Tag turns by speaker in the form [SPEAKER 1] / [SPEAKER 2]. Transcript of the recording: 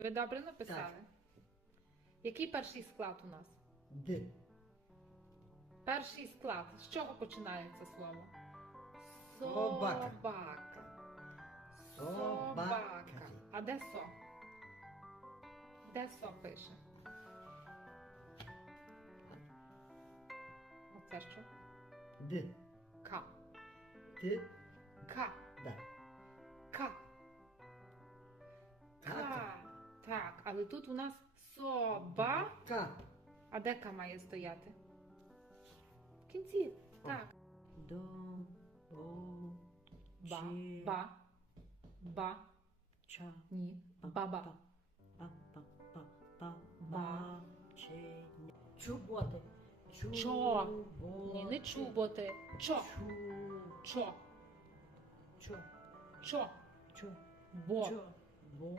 [SPEAKER 1] Ви добре написали?
[SPEAKER 2] Так.
[SPEAKER 1] Який перший склад у нас?
[SPEAKER 2] Д.
[SPEAKER 1] Перший склад. З чого починається слово?
[SPEAKER 2] Собака.
[SPEAKER 1] Собака.
[SPEAKER 2] Собака.
[SPEAKER 1] А де со? Де со пише? Оце що?
[SPEAKER 2] Д.
[SPEAKER 1] К.
[SPEAKER 2] Т.
[SPEAKER 1] К.
[SPEAKER 2] Да.
[SPEAKER 1] Але тут у нас соба. А де К має стояти? В кінці. Так.
[SPEAKER 3] До, о,
[SPEAKER 1] Ба.
[SPEAKER 3] чи,
[SPEAKER 1] Ба. Ба.
[SPEAKER 3] ча,
[SPEAKER 1] Ні.
[SPEAKER 3] ба,
[SPEAKER 1] Баба.
[SPEAKER 3] ба, ба, ба, ба,
[SPEAKER 1] Ба.
[SPEAKER 3] ба, чи, ні. Чоботи.
[SPEAKER 1] Чо. Ні, не чуботи. Чо.
[SPEAKER 3] Чу.
[SPEAKER 1] Чо.
[SPEAKER 3] Чо.
[SPEAKER 1] Чо.
[SPEAKER 3] Чо.
[SPEAKER 1] Бо.
[SPEAKER 3] Чо. Бо.